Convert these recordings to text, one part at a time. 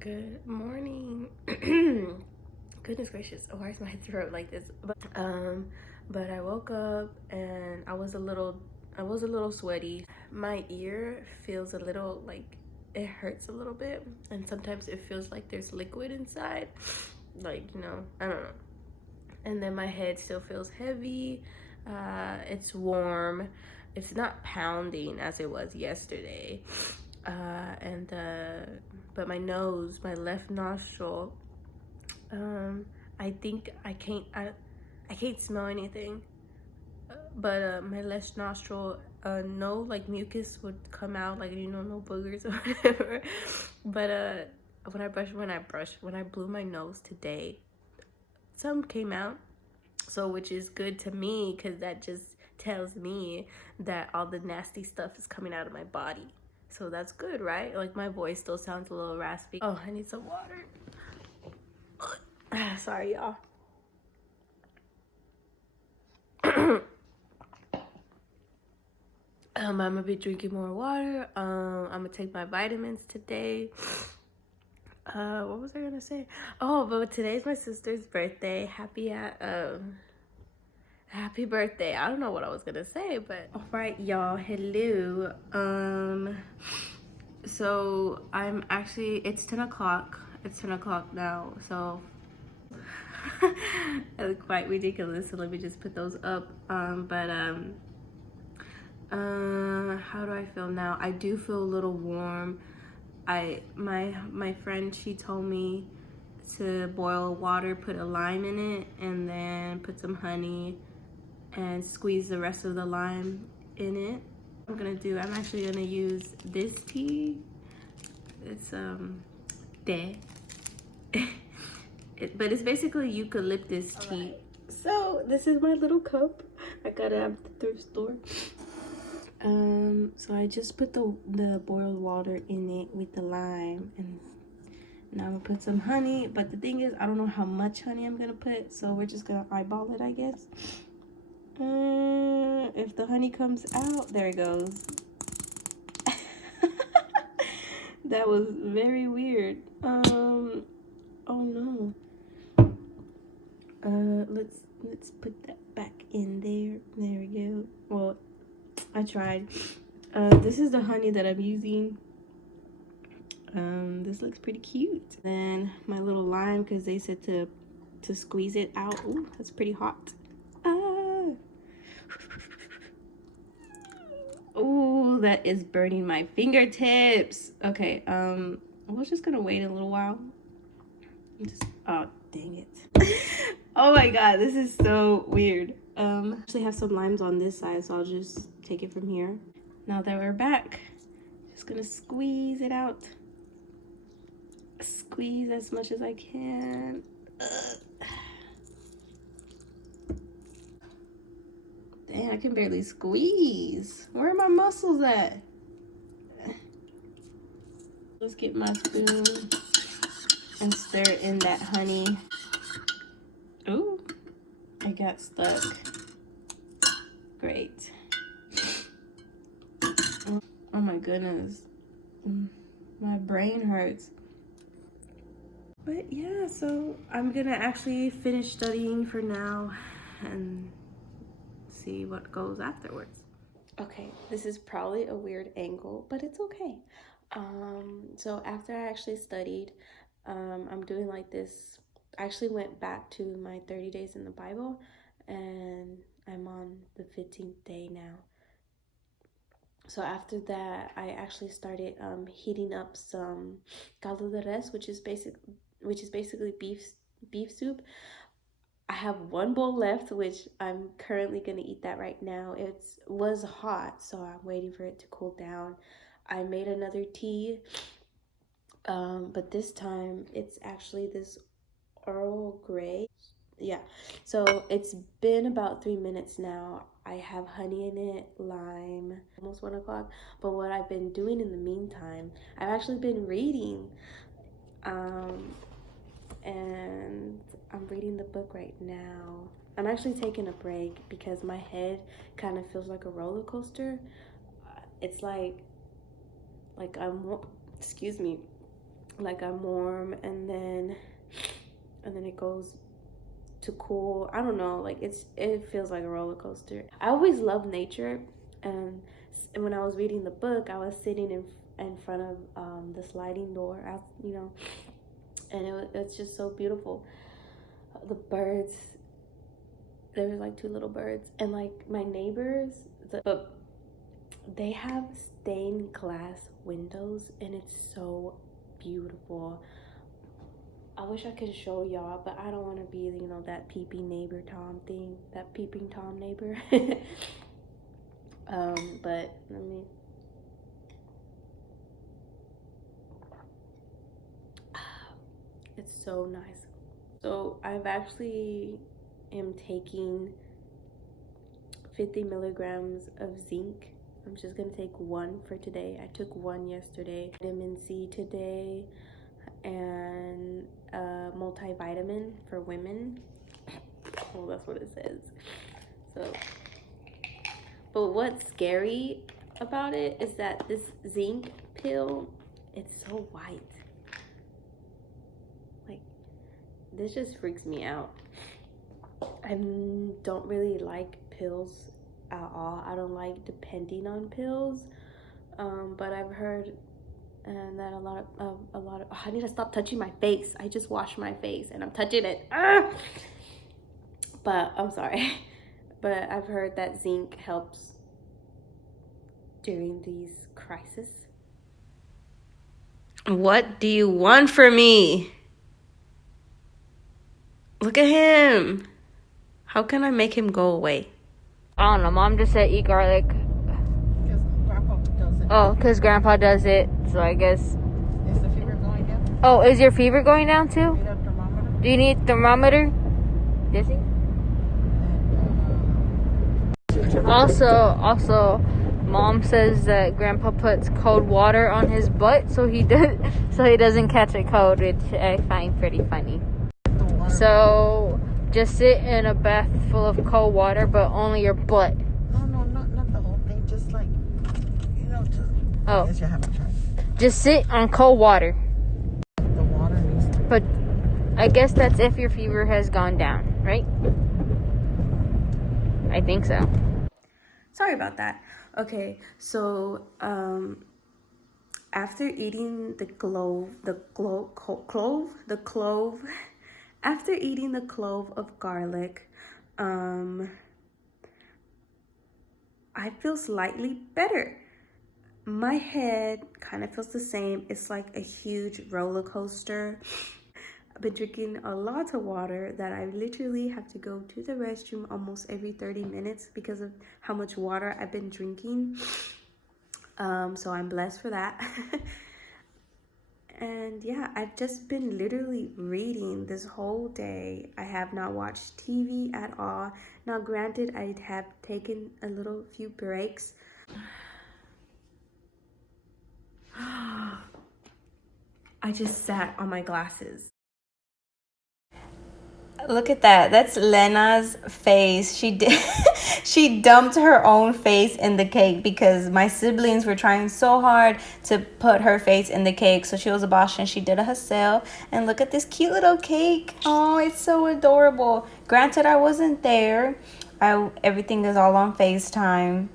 Good morning. Goodness gracious, why is my throat like this? But I woke up and I was a little sweaty. My ear feels a little like it hurts a little bit, and sometimes it feels like there's liquid inside. Like, I don't know. And then my head still feels heavy. It's warm. It's not pounding as it was yesterday. And but my nose, my left nostril, I think I can't smell anything. But my left nostril, no like mucus would come out, like no boogers or whatever. But when I blew my nose today, some came out. So, which is good to me because that just tells me that all the nasty stuff is coming out of my body. So that's good, right? Like my voice still sounds a little raspy. Oh, I need some water. Sorry, y'all. I'm gonna be drinking more water. I'm gonna take my vitamins today. What was I gonna say? Oh, but today's my sister's birthday. Happy birthday. I don't know what I was gonna say, but all right, y'all. Hello. So it's 10 o'clock. It's 10 o'clock now. So that was quite ridiculous. So let me just put those up. How do I feel now? I do feel a little warm. My friend, she told me to boil water, put a lime in it, and then put some honey and squeeze the rest of the lime in it. I'm actually gonna use this tea. It's tea. But it's basically eucalyptus tea. Right. So this is my little cup. I got it at the thrift store. So I just put the boiled water in it with the lime, and now I'm gonna put some honey. But the thing is, I don't know how much honey I'm gonna put, so we're just gonna eyeball it, I guess. If the honey comes out, there it goes. That was very weird. Oh no. Let's put that back in there. There we go. Well, I tried. This is the honey that I'm using. This looks pretty cute. Then my little lime, because they said to squeeze it out. Ooh, that's pretty hot. Ooh, that is burning my fingertips. Okay, we're just gonna wait a little while. Oh, dang it. Oh my god, this is so weird. I actually have some limes on this side, so I'll just take it from here. Now that we're back, just gonna squeeze it out. Squeeze as much as I can. Dang, I can barely squeeze. Where are my muscles at? Let's get my spoon and stir in that honey. Ooh, I got stuck. Great. Oh my goodness. My brain hurts. But yeah, so I'm gonna actually finish studying for now and see what goes afterwards. Okay, this is probably a weird angle, but it's okay. So after I actually studied, I'm doing like this. I actually went back to my 30 days in the Bible, and I'm on the 15th day now. So after that, I actually started heating up some caldo de res, which is basically beef soup. I have one bowl left, which I'm currently gonna eat that right now. It was hot, so I'm waiting for it to cool down. I made another tea, but this time it's actually this Earl Grey. Yeah, so it's been about 3 minutes now. I have honey in it, lime, almost 1 o'clock. But what I've been doing in the meantime, I've actually been reading. And I'm reading the book right now. I'm actually taking a break because my head kind of feels like a roller coaster. It's like I'm, excuse me, like I'm warm, and then it goes to cool. I don't know, like it feels like a roller coaster. I always love nature, and when I was reading the book, I was sitting in front of the sliding door out, you know, and it's just so beautiful. The birds, there was like two little birds, and like my neighbors, but they have stained glass windows, and it's so beautiful. I wish I could show y'all, but I don't want to be, you know, that peeping neighbor Tom thing, that peeping Tom neighbor. But let me. It's so nice. So I've actually am taking 50 milligrams of zinc. I'm just gonna take one for today. I took one yesterday. Vitamin C today, and a multivitamin for women. Well, that's what it says. So, but what's scary about it is that this zinc pill, it's so white. Like, this just freaks me out. I don't really like pills at all. I don't like depending on pills. But I've heard that a lot of oh, I need to stop touching my face. I just washed my face and I'm touching it. But I'm sorry. But I've heard that zinc helps during these crises. What do you want from me? Look at him. How can I make him go away? I don't know. Mom just said eat garlic. Because Grandpa does it. Oh, because Grandpa does it. So I guess. Is the fever going down? Oh, is your fever going down too? Need a thermometer? Do you need a thermometer? Does he? Also, Mom says that Grandpa puts cold water on his butt so he doesn't catch a cold, which I find pretty funny. So just sit in a bath full of cold water, but only your butt. No, not the whole thing. Just like, you know, Oh. I guess you haven't tried. Just sit on cold water. The water needs to. But I guess that's if your fever has gone down, right? I think so. Sorry about that. Okay, so after eating the clove, after eating the clove of garlic, I feel slightly better. My head kind of feels the same. It's like a huge roller coaster. I've been drinking a lot of water that I literally have to go to the restroom almost every 30 minutes because of how much water I've been drinking. So I'm blessed for that. And yeah, I've just been literally reading this whole day. I have not watched TV at all. Now, granted, I have taken a little few breaks. I just sat on my glasses. Look at that. That's Lena's face. She dumped her own face in the cake because my siblings were trying so hard to put her face in the cake. So she was a boss and she did it herself. And look at this cute little cake. Oh, it's so adorable. Granted, I wasn't there. Everything is all on FaceTime.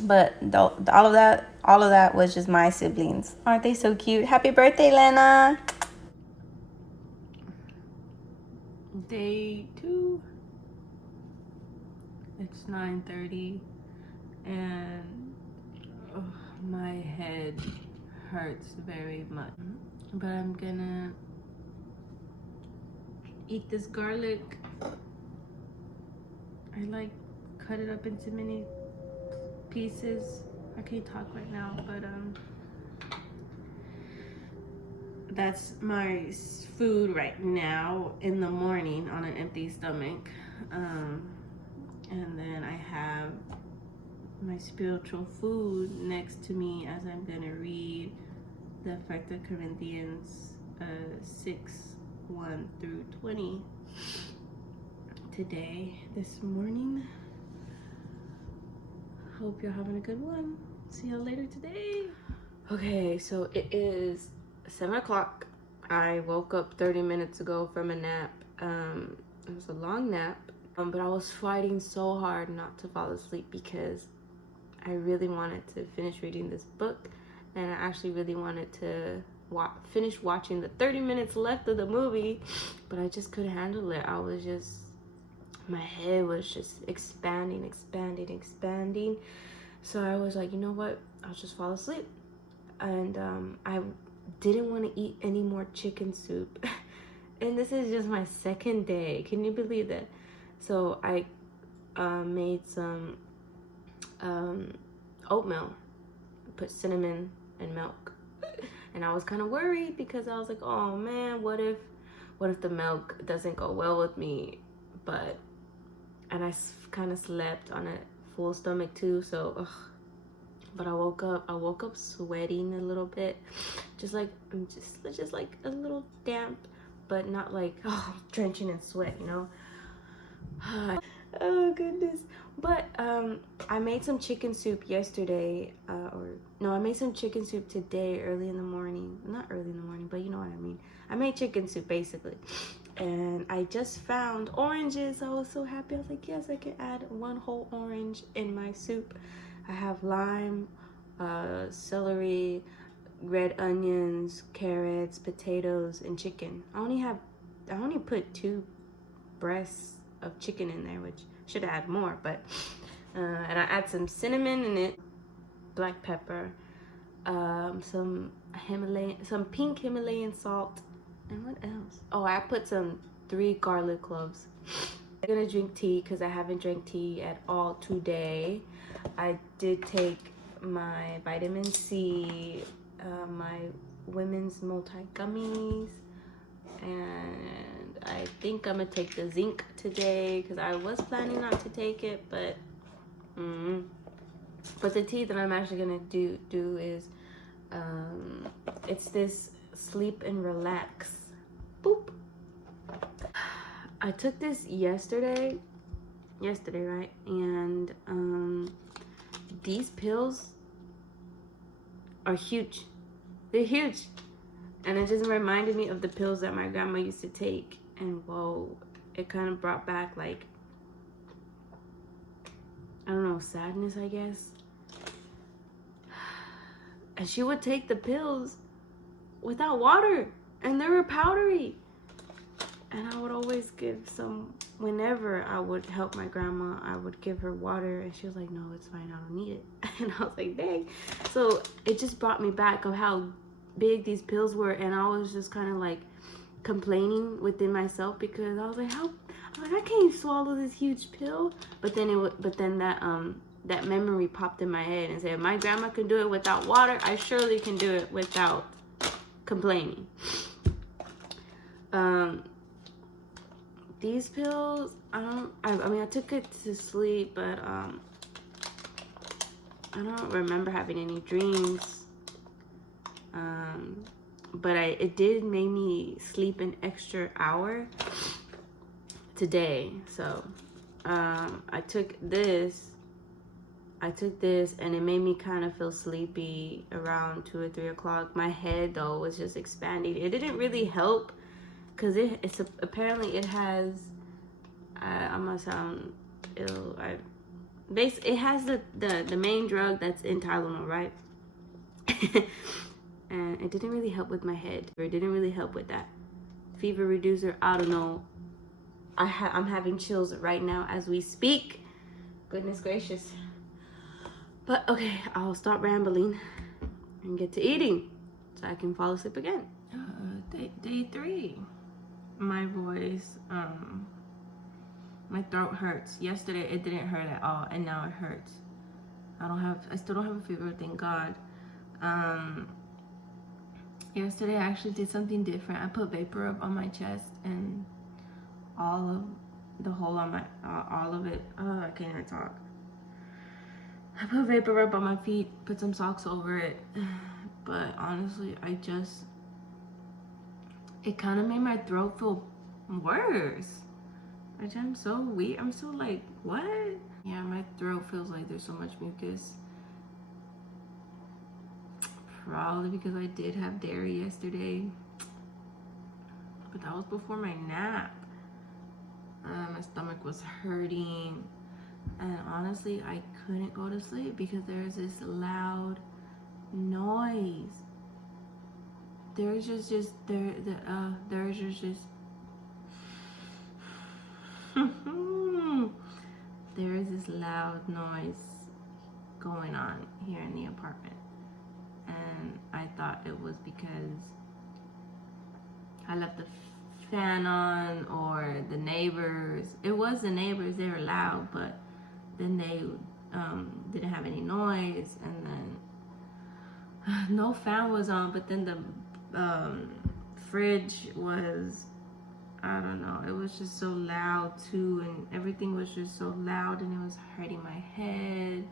But all of that was just my siblings. Aren't they so cute? Happy birthday, Lena. Day 2. It's 9:30 and my head hurts very much. But I'm gonna eat this garlic. I like cut it up into mini pieces. I can't talk right now, but that's my food right now in the morning on an empty stomach. And then I have my spiritual food next to me as I'm gonna read the effect of Corinthians 6:1-20 today, this morning. Hope you're having a good one. See y'all later today. Okay, so it is 7 o'clock I woke up 30 minutes ago from a nap. It was a long nap, but I was fighting so hard not to fall asleep because I really wanted to finish reading this book, and I actually really wanted to finish watching the 30 minutes left of the movie, but I just couldn't handle it. My head was just expanding. So I was like, you know what? I'll just fall asleep. And I didn't want to eat any more chicken soup. And this is just my second day. Can you believe that? So I made some oatmeal, put cinnamon and milk. And I was kind of worried because I was like, oh man, what if the milk doesn't go well with me? And I kind of slept on a full stomach too, so ugh. But I woke up sweating a little bit, just like a little damp, but not like drenching in sweat, you know. Oh goodness. But I made some chicken soup yesterday, I made some chicken soup today early in the morning. Not early in the morning, but you know what I mean. I made chicken soup basically. And I just found oranges. I was so happy. I was like, yes, I can add one whole orange in my soup. I have lime, celery, red onions, carrots, potatoes, and chicken. I only put 2 breasts of chicken in there, which should add more, but and I add some cinnamon in it, black pepper, some pink Himalayan salt, and what else? Oh, I put some 3 garlic cloves. I'm gonna drink tea because I haven't drank tea at all today. I did take my vitamin C, my women's multi gummies, and I think I'm gonna take the zinc today because I was planning not to take it, but the tea that I'm actually gonna do is it's this sleep and relax. Boop. I took this yesterday, right? And these pills are huge. They're huge. And it just reminded me of the pills that my grandma used to take. And whoa, it kind of brought back, like, I don't know, sadness, I guess. And she would take the pills without water, and they were powdery. And I would always give some, whenever I would help my grandma, I would give her water, and she was like, no, it's fine, I don't need it. And I was like, dang. So it just brought me back of how big these pills were, and I was just kind of like complaining within myself because I was like, I can't swallow this huge pill. But then that memory popped in my head and said, if my grandma can do it without water, I surely can do it without complaining. These pills, I took it to sleep, but I don't remember having any dreams. But it did make me sleep an extra hour today. So I took this and it made me kind of feel sleepy around 2 or 3 o'clock. My head though was just expanding. It didn't really help because apparently it has, I'm gonna sound ill, it has the main drug that's in Tylenol, right? And it didn't really help with my head, or it didn't really help with that fever reducer. I don't know. I'm having chills right now as we speak. Goodness gracious. But okay, I'll stop rambling and get to eating so I can fall asleep again. Day 3. My voice, my throat hurts. Yesterday it didn't hurt at all, and now it hurts. I still don't have a fever, thank God. Yesterday I actually did something different. I put vapor up on my chest and all of the hole on my, all of it. Oh, I can't even talk. I put vapor up on my feet, put some socks over it. But honestly, it kind of made my throat feel worse. I'm so weak. I'm so like, what? Yeah, my throat feels like there's so much mucus. Probably because I did have dairy yesterday. was before my nap. My stomach was hurting, and honestly, I couldn't go to sleep because there's this loud noise. There's just there is this loud noise going on here in the apartment, and I thought it was because I left the fan on or the neighbors. It was the neighbors, they were loud, but then they didn't have any noise, and then no fan was on, but then the fridge was, I don't know, it was just so loud too, and everything was just so loud, and it was hurting my head.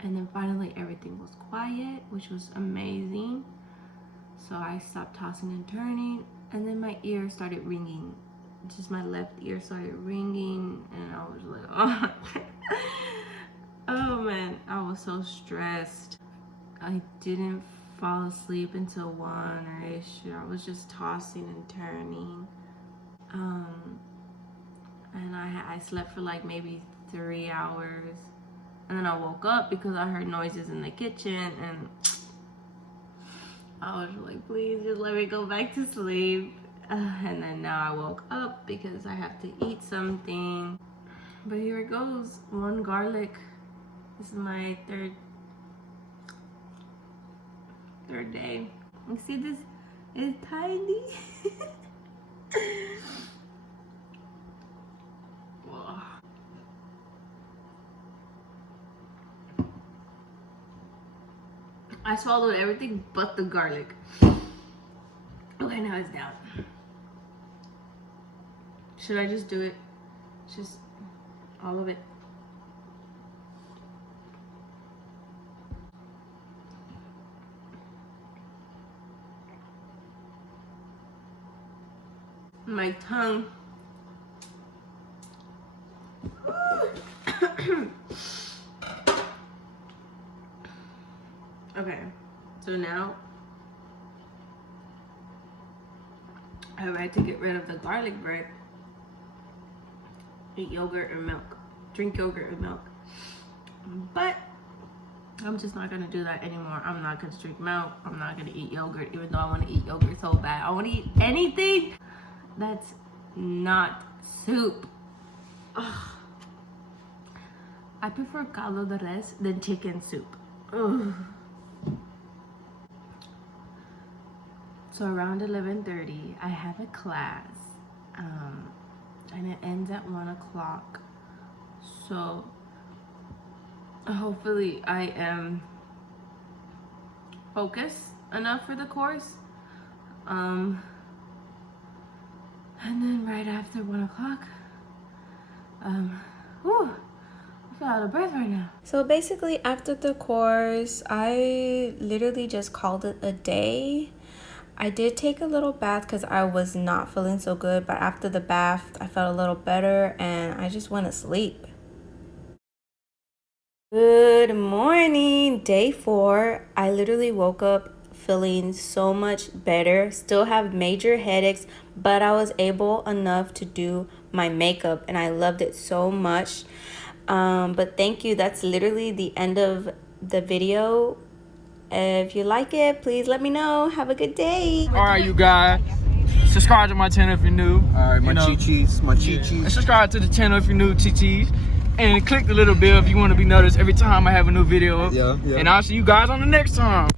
And then finally everything was quiet, which was amazing. So I stopped tossing and turning, and then my ear started ringing. Just my left ear started ringing, and I was like, oh, oh man, I was so stressed. I didn't fall asleep until 1-ish. I was just tossing and turning. And I slept for like maybe 3 hours. And then I woke up because I heard noises in the kitchen, and I was like, please just let me go back to sleep. And then now I woke up because I have to eat something. But here it goes, 1 garlic. This is my third day. You see this? It's tiny. Whoa. I swallowed everything but the garlic. Okay, now it's down. Should I just do it? Just all of it? My tongue. Okay, so now I like to get rid of the garlic bread. Eat yogurt or milk. Drink yogurt or milk. But I'm just not gonna do that anymore. I'm not gonna drink milk. I'm not gonna eat yogurt, even though I want to eat yogurt so bad. I want to eat anything that's not soup. Ugh. I prefer caldo de res than chicken soup. Ugh. So around 11:30, I have a class, and it ends at 1 o'clock. So hopefully I am focused enough for the course. And then right after 1 o'clock, whew, I feel out of breath right now. So basically after the course, I literally just called it a day. I did take a little bath because I was not feeling so good, but after the bath, I felt a little better, and I just went to sleep. Good morning, day 4. I literally woke up feeling so much better. Still have major headaches, but I was able enough to do my makeup, and I loved it so much. But thank you. That's literally the end of the video. If you like it, please let me know. Have a good day. All right, you guys, subscribe to my channel if you're new. All right, my chi-chiii. Subscribe to the channel if you're new, chi-chiii. And click the little bell if you want to be noticed every time I have a new video. Yeah. And I'll see you guys on the next time.